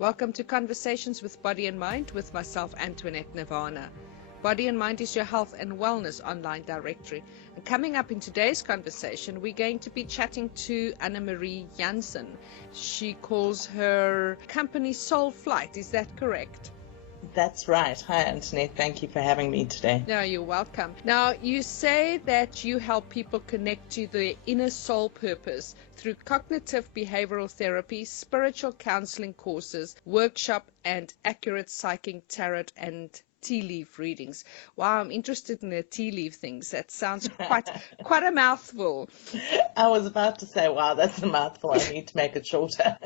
Welcome to Conversations with Body and Mind with myself, Antoinette Nirvana. Body and Mind is your health and wellness online directory. And coming up in today's conversation, we're going to be chatting to Anna-Marie Jansen. She calls her company Soulflight. Is that correct? That's right. Hi, Antoinette. Thank you for having me today. No, you're welcome. Now, you say that you help people connect to their inner soul purpose through cognitive behavioral therapy, spiritual counseling courses, workshop, and accurate psychic tarot and Tealeaf readings. Wow, I'm interested in the Tealeaf things. That sounds quite a mouthful. I was about to say, wow, that's a mouthful. I need to make it shorter.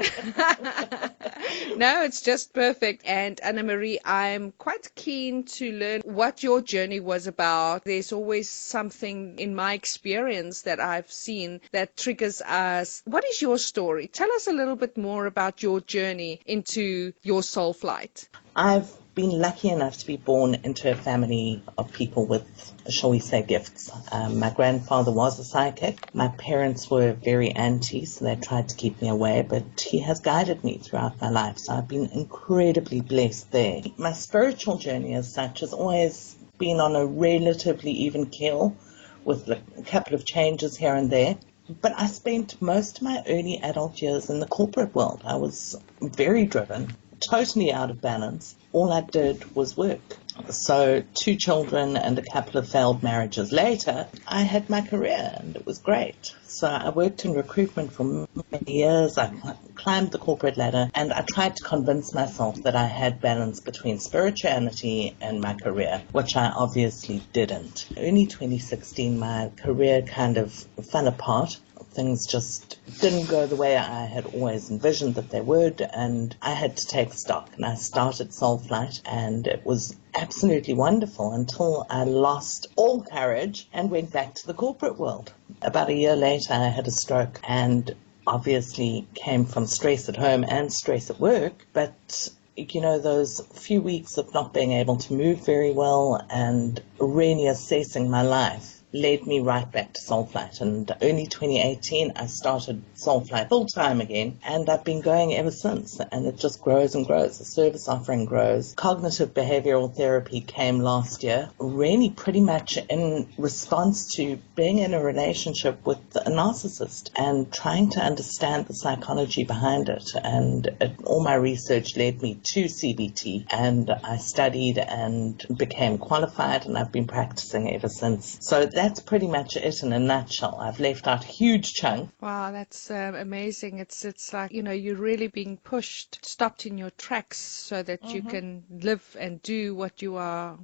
No, it's just perfect. And Anna-Marie, I'm quite keen to learn what your journey was about. There's always something in my experience that I've seen that triggers us. What is your story? Tell us a little bit more about your journey into your soul flight. I've been lucky enough to be born into a family of people with, shall we say, gifts. My grandfather was a psychic. My parents were very anti, so they tried to keep me away, but he has guided me throughout my life, so I've been incredibly blessed there. My spiritual journey as such has always been on a relatively even keel, with a couple of changes here and there. But I spent most of my early adult years in the corporate world. I was very driven, totally out of balance. All I did was work. So 2 children and a couple of failed marriages later, I had my career and it was great. So I worked in recruitment for many years. I climbed the corporate ladder and I tried to convince myself that I had balance between spirituality and my career, which I obviously didn't. Early 2016, my career kind of fell apart. Things just didn't go the way I had always envisioned that they would, and I had to take stock. And I started Soulflight, and it was absolutely wonderful until I lost all courage and went back to the corporate world. About a year later, I had a stroke, and obviously came from stress at home and stress at work, but you know, those few weeks of not being able to move very well and really assessing my life led me right back to Soulflight. And early 2018, I started Soulflight full-time again, and I've been going ever since, and it just grows and grows. The service offering grows. Cognitive Behavioural Therapy came last year, really pretty much in response to being in a relationship with a narcissist and trying to understand the psychology behind it. And all my research led me to CBT, and I studied and became qualified, and I've been practicing ever since. So that's pretty much it in a nutshell. I've left out a huge chunk. Wow, that's amazing. It's like, you know, you're really being pushed, stopped in your tracks so that you can live and do what you are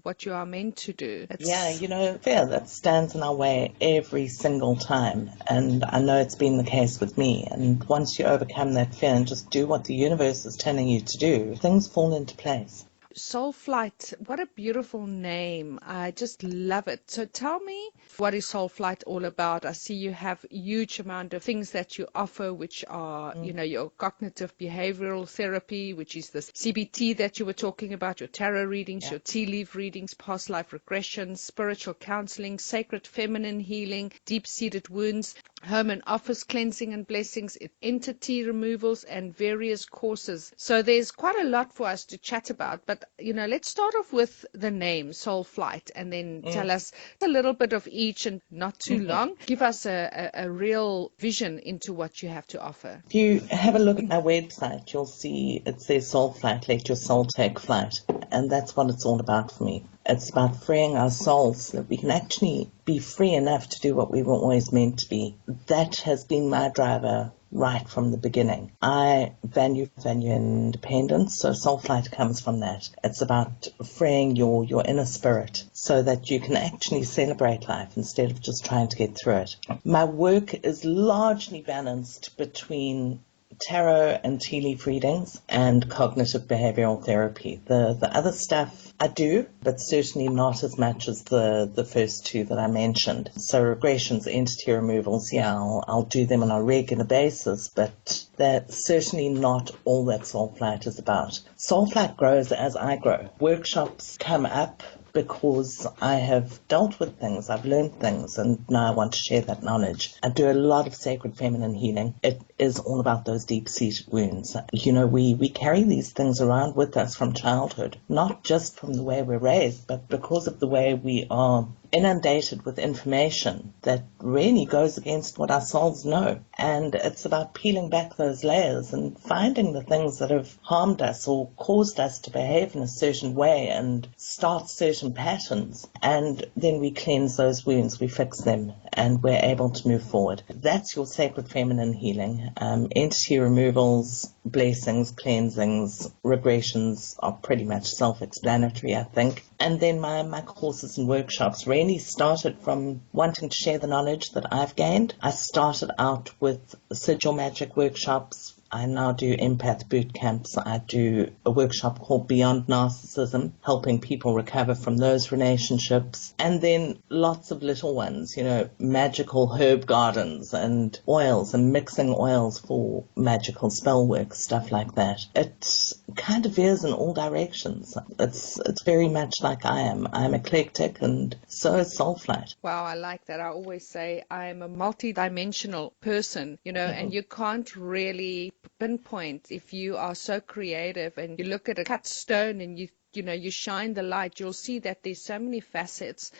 meant to do. Yeah, you know, fear that stands in our way every single time. And I know it's been the case with me. And once you overcome that fear and just do what the universe is telling you to do, things fall into place. Soulflight, what a beautiful name. I just love it. So tell me, what is Soulflight all about? I see you have a huge amount of things that you offer, which are, you know, your cognitive behavioral therapy, which is the CBT that you were talking about, your tarot readings, your Tealeaf readings, past life regression, spiritual counseling, sacred feminine healing, deep-seated wounds, home and office cleansing and blessings, entity removals, and various courses. So there's quite a lot for us to chat about, but you know, let's start off with the name Soulflight and then tell us a little bit of each, and not too long. Give us a real vision into what you have to offer. If you have a look at my website, you'll see it says Soulflight, let your soul take flight. And that's what it's all about for me. It's about freeing our souls so that we can actually be free enough to do what we were always meant to be. That has been my driver right from the beginning. I value independence, so Soulflight comes from that. It's about freeing your inner spirit so that you can actually celebrate life instead of just trying to get through it. My work is largely balanced between tarot and Tealeaf readings and cognitive behavioral therapy. The other stuff I do, but certainly not as much as the first two that I mentioned. So regressions, entity removals, yeah, I'll do them on a regular basis, but that's certainly not all that Soulflight is about. Soulflight grows as I grow. Workshops come up because I have dealt with things, I've learned things, and now I want to share that knowledge. I do a lot of sacred feminine healing. It is all about those deep-seated wounds. You know, we carry these things around with us from childhood, not just from the way we're raised, but because of the way we are inundated with information that really goes against what our souls know. And it's about peeling back those layers and finding the things that have harmed us or caused us to behave in a certain way and start certain patterns. And then we cleanse those wounds, we fix them, and we're able to move forward. That's your sacred feminine healing. Entity removals, blessings, cleansings, regressions are pretty much self-explanatory, I think. And then my courses and workshops really started from wanting to share the knowledge that I've gained. I started out with sigil magic workshops. I now do empath boot camps. I do a workshop called Beyond Narcissism, helping people recover from those relationships. And then lots of little ones, you know, magical herb gardens and oils and mixing oils for magical spell work, stuff like that. It kind of veers in all directions. It's very much like I am. I'm eclectic, and so is Soulflight. Wow, I like that. I always say I'm a multi-dimensional person, you know, and you can't really pinpoint if you are so creative and you look at a cut stone and you know, you shine the light, you'll see that there's so many facets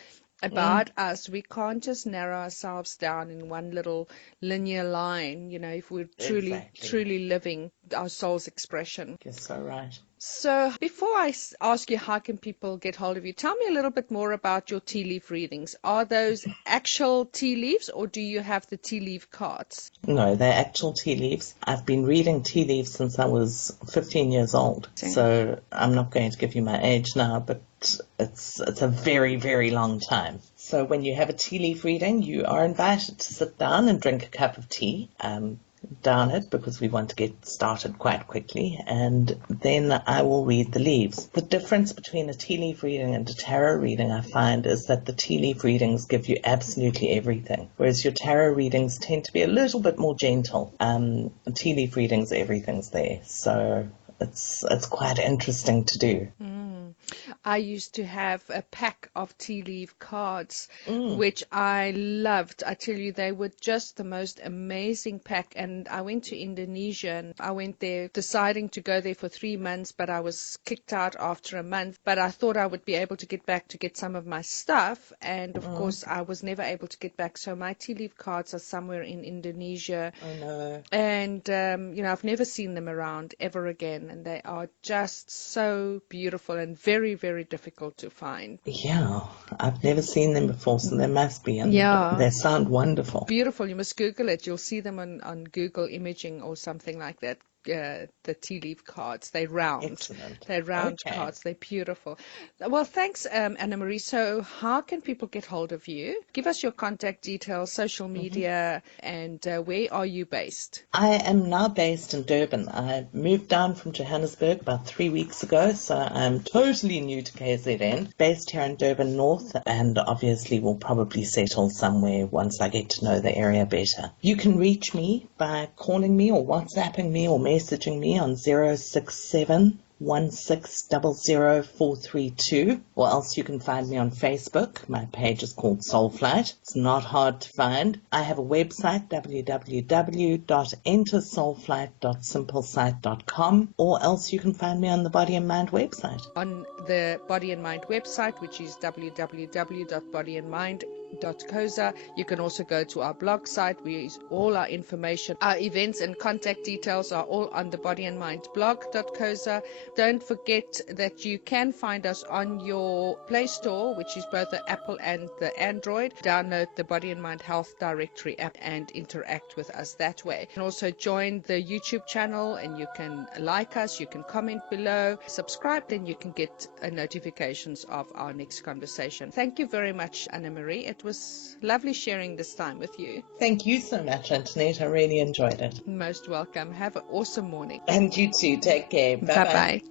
about us. We can't just narrow ourselves down in one little linear line, you know, if we're truly living our soul's expression. You're so right. So before I ask you how can people get hold of you, tell me a little bit more about your tea leaf readings. Are those actual tea leaves, or do you have the tea leaf cards? No, they're actual tea leaves. I've been reading tea leaves since I was 15 years old. So I'm not going to give you my age now, but it's a very, very long time. So when you have a tea leaf reading, you are invited to sit down and drink a cup of tea. Down it, because we want to get started quite quickly, and then I will read the leaves. The difference between a tea leaf reading and a tarot reading, I find, is that the tea leaf readings give you absolutely everything, whereas your tarot readings tend to be a little bit more gentle. Tea leaf readings, everything's there, so it's quite interesting to do. I used to have a pack of tea leaf cards, which I loved. I tell you, they were just the most amazing pack. And I went to Indonesia, and I went there deciding to go there for 3 months, but I was kicked out after a month. But I thought I would be able to get back to get some of my stuff. And of course, I was never able to get back. So my tea leaf cards are somewhere in Indonesia. I know. And, you know, I've never seen them around ever again. And they are just so beautiful and very, very difficult to find. Yeah, I've never seen them before, so there must be. And they sound wonderful. Beautiful. You must Google it. You'll see them on Google Imaging or something like that. The tea leaf cards. They're round. Excellent. They're round cards. They're beautiful. Well, thanks, Anna-Marie. So how can people get hold of you? Give us your contact details, social media, and where are you based? I am now based in Durban. I moved down from Johannesburg about 3 weeks ago, so I'm totally new to KZN. Based here in Durban North, and obviously will probably settle somewhere once I get to know the area better. You can reach me by calling me or WhatsApping me or messaging me on 067 1600432, or else you can find me on Facebook. My page is called Soulflight. It's not hard to find. I have a website, www.entersoulflight.simplesite.com, or else you can find me on the Body and Mind website. On the Body and Mind website, which is www.bodyandmind.co.za. You can also go to our blog site, where all our information, our events and contact details are all on the Body and Mind blog.co.za. Don't forget that you can find us on your Play Store, which is both the Apple and the Android. Download the Body and Mind Health Directory app and interact with us that way. You can also join the YouTube channel, and you can like us, you can comment below, subscribe, then you can get notifications of our next conversation. Thank you very much, Anna-Marie. It was lovely sharing this time with you. Thank you so much, Antoinette. I really enjoyed it. Most welcome. Have an awesome morning. And you too. Take care. Bye-bye. Bye-bye.